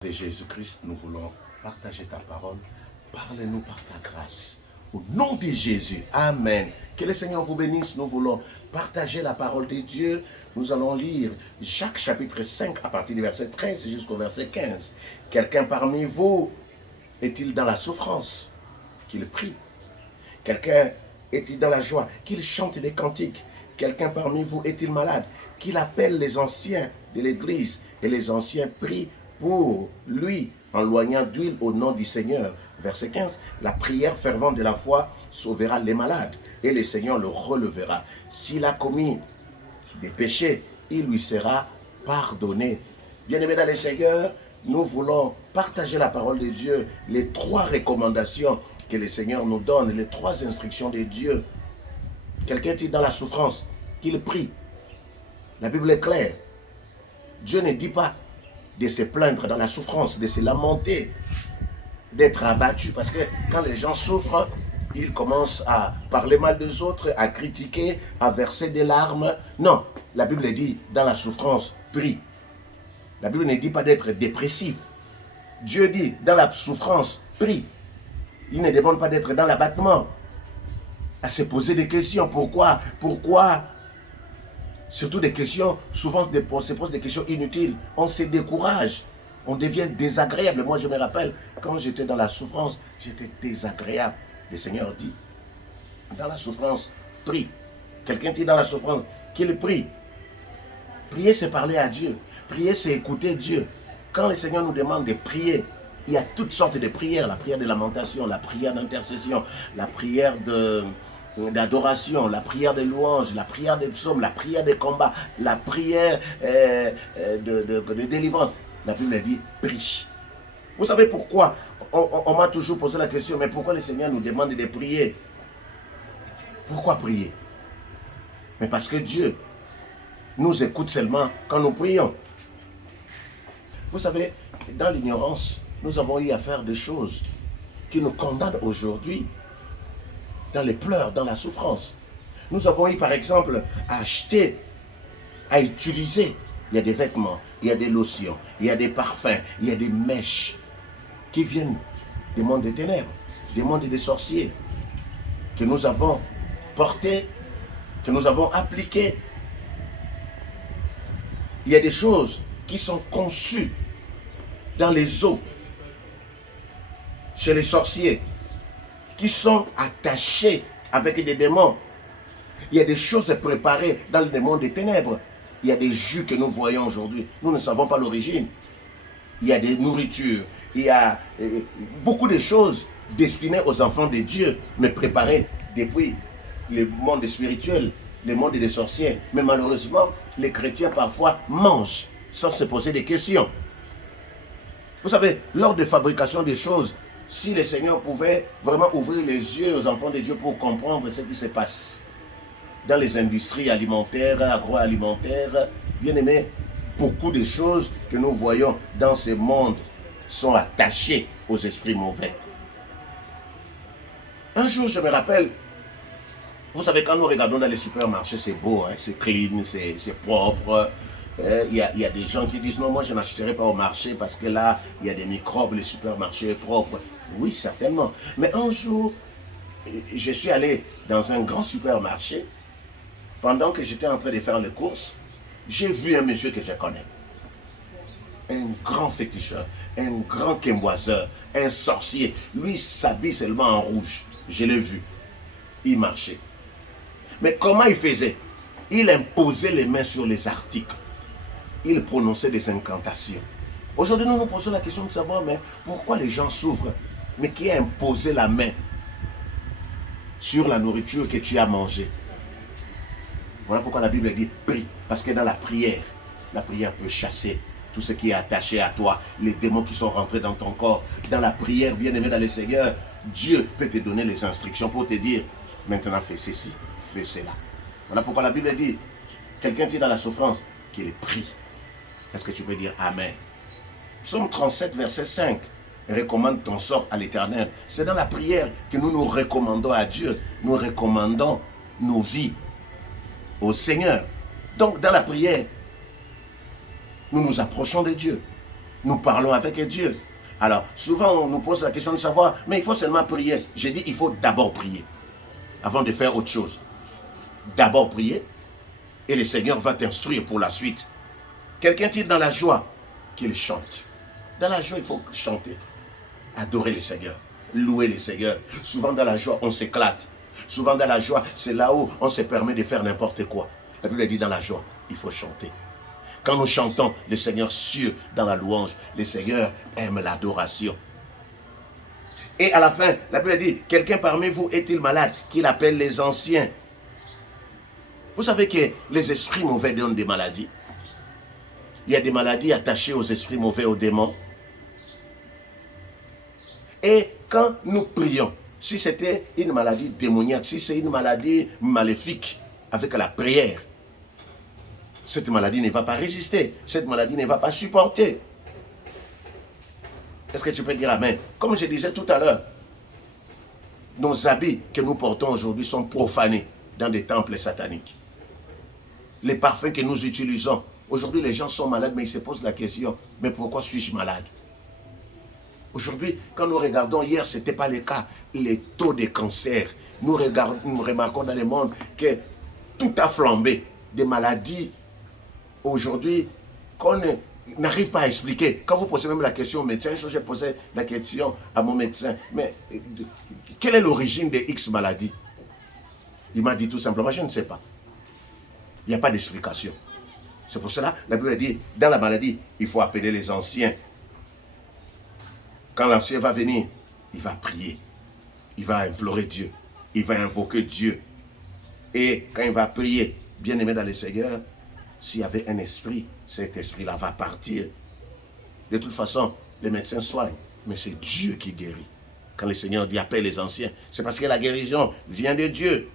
De Jésus-Christ, nous voulons partager ta parole. Parle-nous par ta grâce. Au nom de Jésus. Amen. Que le Seigneur vous bénisse. Nous voulons partager la parole de Dieu. Nous allons lire Jacques chapitre 5 à partir du verset 13 jusqu'au verset 15. Quelqu'un parmi vous est-il dans la souffrance? Qu'il prie. Quelqu'un est-il dans la joie? Qu'il chante des cantiques. Quelqu'un parmi vous est-il malade? Qu'il appelle les anciens de l'église et les anciens prient pour lui, en loignant d'huile au nom du Seigneur. Verset 15, la prière fervente de la foi sauvera les malades, et le Seigneur le relevera. S'il a commis des péchés, il lui sera pardonné. Bien-aimés dans le Seigneur, nous voulons partager la parole de Dieu, les trois recommandations que le Seigneur nous donne, les trois instructions de Dieu. Quelqu'un est dans la souffrance, qu'il prie. La Bible est claire. Dieu ne dit pas de se plaindre dans la souffrance, de se lamenter, d'être abattu. Parce que quand les gens souffrent, ils commencent à parler mal des autres, à critiquer, à verser des larmes. Non, la Bible dit, dans la souffrance, prie. La Bible ne dit pas d'être dépressif. Dieu dit, dans la souffrance, prie. Il ne demande pas d'être dans l'abattement, à se poser des questions. Pourquoi? Surtout des questions, souvent on se pose des questions inutiles. On se décourage, on devient désagréable. Moi je me rappelle, quand j'étais dans la souffrance, j'étais désagréable. Le Seigneur dit, dans la souffrance, prie. Quelqu'un dit dans la souffrance, qu'il prie. Prier, c'est parler à Dieu. Prier, c'est écouter Dieu. Quand le Seigneur nous demande de prier, il y a toutes sortes de prières. La prière de lamentation, la prière d'intercession, la prière d'adoration, la prière de louange, la prière des psaumes, la prière des combats, la prière de délivrance. La Bible dit, prie. Vous savez pourquoi? On m'a toujours posé la question, mais pourquoi le Seigneur nous demande de prier? Pourquoi prier? Mais parce que Dieu nous écoute seulement quand nous prions. Vous savez, dans l'ignorance, nous avons eu à faire des choses qui nous condamnent aujourd'hui, dans les pleurs, dans la souffrance. Nous avons eu par exemple à acheter, à utiliser. Il y a des vêtements, il y a des lotions, il y a des parfums, il y a des mèches qui viennent des mondes des ténèbres, des mondes des sorciers, que nous avons portés, que nous avons appliqués. Il y a des choses qui sont conçues dans les eaux, chez les sorciers, qui sont attachés avec des démons. Il y a des choses préparées dans le monde des ténèbres. Il y a des jus que nous voyons aujourd'hui. Nous ne savons pas l'origine. Il y a des nourritures. Il y a beaucoup de choses destinées aux enfants de Dieu, mais préparées depuis le monde spirituel, le monde des sorciers. Mais malheureusement, les chrétiens parfois mangent sans se poser des questions. Vous savez, lors de fabrication des choses, si le Seigneur pouvait vraiment ouvrir les yeux aux enfants de Dieu pour comprendre ce qui se passe dans les industries alimentaires, agroalimentaires, bien aimé, beaucoup de choses que nous voyons dans ce monde sont attachées aux esprits mauvais. Un jour, je me rappelle, vous savez, quand nous regardons dans les supermarchés, c'est beau, hein, c'est clean, c'est propre. Il y a des gens qui disent non, moi je n'achèterai pas au marché parce que là, il y a des microbes, le supermarché est propre. Oui, certainement. Mais un jour, je suis allé dans un grand supermarché. Pendant que j'étais en train de faire les courses, j'ai vu un monsieur que je connais. Un grand féticheur, un grand quémoiseur, un sorcier. Lui s'habille seulement en rouge. Je l'ai vu. Il marchait. Mais comment il faisait? Il imposait les mains sur les articles. Il prononçait des incantations. Aujourd'hui, nous nous posons la question de savoir, mais pourquoi les gens souffrent? Mais qui a imposé la main sur la nourriture que tu as mangée? Voilà pourquoi la Bible dit prie. Parce que dans la prière peut chasser tout ce qui est attaché à toi, les démons qui sont rentrés dans ton corps. Dans la prière, bien-aimé dans le Seigneur, Dieu peut te donner les instructions pour te dire, maintenant fais ceci, fais cela. Voilà pourquoi la Bible dit, quelqu'un qui est dans la souffrance, qu'il prie. Est-ce que tu peux dire Amen? Psaume 37, verset 5. Recommande ton sort à l'Éternel. C'est dans la prière que nous nous recommandons à Dieu. Nous recommandons nos vies au Seigneur. Donc dans la prière, nous nous approchons de Dieu. nous parlons avec Dieu. Alors, souvent, on nous pose la question de savoir, mais il faut seulement prier. J'ai dit, il faut d'abord prier, avant de faire autre chose. D'abord prier, et le Seigneur va t'instruire pour la suite. Quelqu'un dit dans la joie, qu'il chante. Dans la joie, il faut chanter. Adorer le Seigneur, louer le Seigneur. Souvent dans la joie, on s'éclate. Souvent dans la joie, c'est là où on se permet de faire n'importe quoi. La Bible dit dans la joie, il faut chanter. Quand nous chantons, le Seigneur suit dans la louange. Le Seigneur aime l'adoration. Et à la fin, la Bible dit, quelqu'un parmi vous est-il malade, qu'il appelle les anciens. Vous savez que les esprits mauvais donnent des maladies. Il y a des maladies attachées aux esprits mauvais, aux démons. Et quand nous prions, si c'était une maladie démoniaque, si c'est une maladie maléfique, avec la prière, cette maladie ne va pas résister, cette maladie ne va pas supporter. Est-ce que tu peux dire amen? Comme je disais tout à l'heure, nos habits que nous portons aujourd'hui sont profanés dans des temples sataniques. Les parfums que nous utilisons, aujourd'hui les gens sont malades, mais ils se posent la question, mais pourquoi suis-je malade? Aujourd'hui, quand nous regardons, hier ce n'était pas le cas, les taux de cancer, nous remarquons dans le monde que tout a flambé, des maladies aujourd'hui qu'on n'arrive pas à expliquer. Quand vous posez même la question au médecin, j'ai posé la question à mon médecin, mais quelle est l'origine des X maladies? Il m'a dit tout simplement, je ne sais pas. Il n'y a pas d'explication. C'est pour cela, la Bible dit, dans la maladie, il faut appeler les anciens. Quand l'ancien va venir, il va prier. Il va implorer Dieu. Il va invoquer Dieu. Et quand il va prier, bien aimé dans le Seigneur, s'il y avait un esprit, cet esprit-là va partir. De toute façon, les médecins soignent, mais c'est Dieu qui guérit. Quand le Seigneur dit appelle les anciens, c'est parce que la guérison vient de Dieu.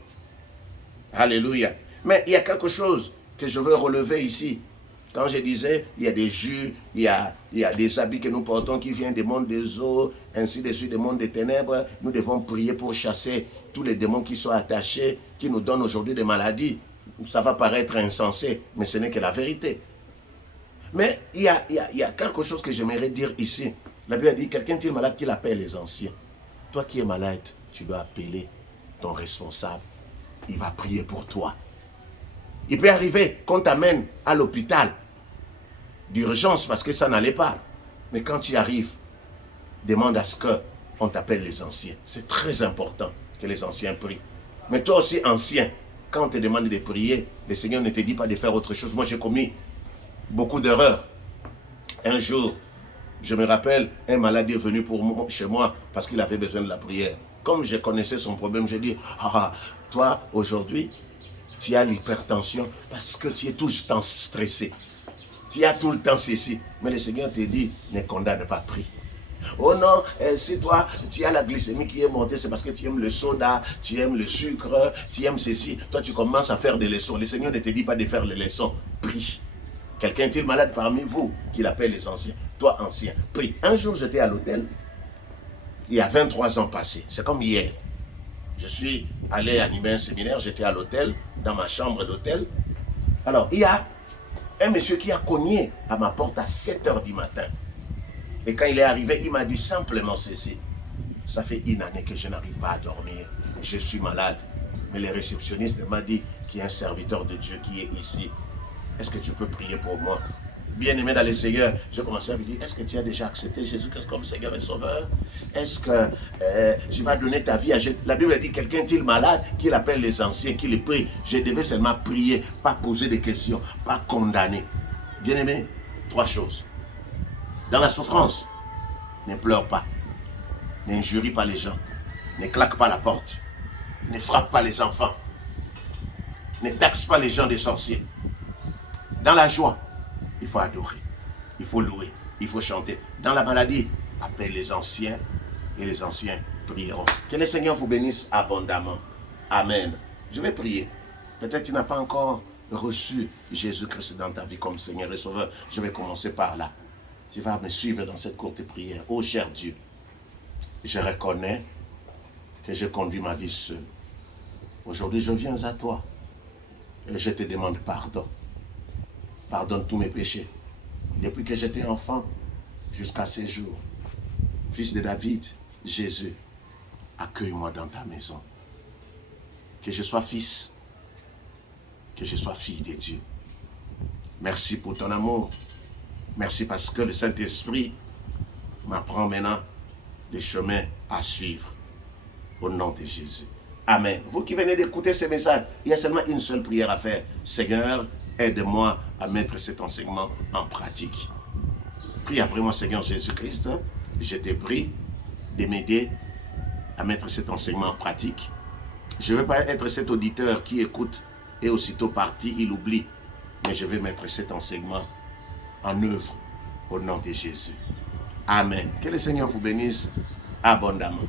Alléluia. Mais il y a quelque chose que je veux relever ici. Quand je disais, il y a des jus, il y a des habits que nous portons qui viennent du monde des eaux, ainsi de suite, du monde des ténèbres. Nous devons prier pour chasser tous les démons qui sont attachés, qui nous donnent aujourd'hui des maladies. Ça va paraître insensé, mais ce n'est que la vérité. Mais il y a quelque chose que j'aimerais dire ici. La Bible dit, quelqu'un est malade qu'il appelle les anciens. Toi qui es malade, tu dois appeler ton responsable. Il va prier pour toi. Il peut arriver qu'on t'amène à l'hôpital d'urgence parce que ça n'allait pas. Mais quand tu arrives, demande à ce qu'on t'appelle les anciens. C'est très important que les anciens prient. Mais toi aussi, ancien, quand on te demande de prier, le Seigneur ne te dit pas de faire autre chose. Moi, j'ai commis beaucoup d'erreurs. Un jour, je me rappelle, un malade est venu chez moi parce qu'il avait besoin de la prière. Comme je connaissais son problème, j'ai dit, toi, aujourd'hui, tu as l'hypertension parce que tu es tout le temps stressé. Tu as tout le temps ceci. Mais le Seigneur te dit, ne condamne pas, prie. Oh non, si toi, tu as la glycémie qui est montée, c'est parce que tu aimes le soda, tu aimes le sucre, tu aimes ceci. Toi, tu commences à faire des leçons. Le Seigneur ne te dit pas de faire les leçons. Prie. Quelqu'un est-il malade parmi vous qui l'appelle les anciens? Toi, ancien, prie. Un jour, j'étais à l'hôtel. Il y a 23 ans passés. C'est comme hier. Je suis allé animer un séminaire. J'étais à l'hôtel, dans ma chambre d'hôtel. Alors, il y a un monsieur qui a cogné à ma porte à 7 h du matin. Et quand il est arrivé, il m'a dit simplement ceci. Ça fait une année que je n'arrive pas à dormir. Je suis malade. Mais le réceptionniste m'a dit qu'il y a un serviteur de Dieu qui est ici. Est-ce que tu peux prier pour moi? Bien-aimé dans le Seigneur, je commençais à lui dire, est-ce que tu as déjà accepté Jésus-Christ comme Seigneur et Sauveur? Est-ce que tu vas donner ta vie à Jésus? La Bible dit, quelqu'un est-il malade, qu'il appelle les anciens, qu'il les prie. Je devais seulement prier, pas poser des questions, pas condamner. Bien-aimé, 3 choses. Dans la souffrance, ne pleure pas, n'injurie pas les gens, ne claque pas la porte, ne frappe pas les enfants, ne taxe pas les gens des sorciers. Dans la joie, il faut adorer, il faut louer, il faut chanter. Dans la maladie, appelle les anciens et les anciens prieront. Que le Seigneur vous bénisse abondamment. Amen. Je vais prier. Peut-être que tu n'as pas encore reçu Jésus-Christ dans ta vie comme Seigneur et Sauveur. Je vais commencer par là. Tu vas me suivre dans cette courte prière. Oh cher Dieu, je reconnais que j'ai conduit ma vie seul. Aujourd'hui, je viens à toi et je te demande pardon. Pardonne tous mes péchés. Depuis que j'étais enfant, jusqu'à ces jours. Fils de David, Jésus, accueille-moi dans ta maison. Que je sois fils, que je sois fille de Dieu. Merci pour ton amour. Merci parce que le Saint-Esprit m'apprend maintenant des chemins à suivre. Au nom de Jésus. Amen. Vous qui venez d'écouter ce message, il y a seulement une seule prière à faire. Seigneur, aide-moi à mettre cet enseignement en pratique. Prie après moi, Seigneur Jésus-Christ. Je te prie de m'aider à mettre cet enseignement en pratique. Je ne veux pas être cet auditeur qui écoute et aussitôt parti, il oublie. Mais je vais mettre cet enseignement en œuvre au nom de Jésus. Amen. Que le Seigneur vous bénisse abondamment.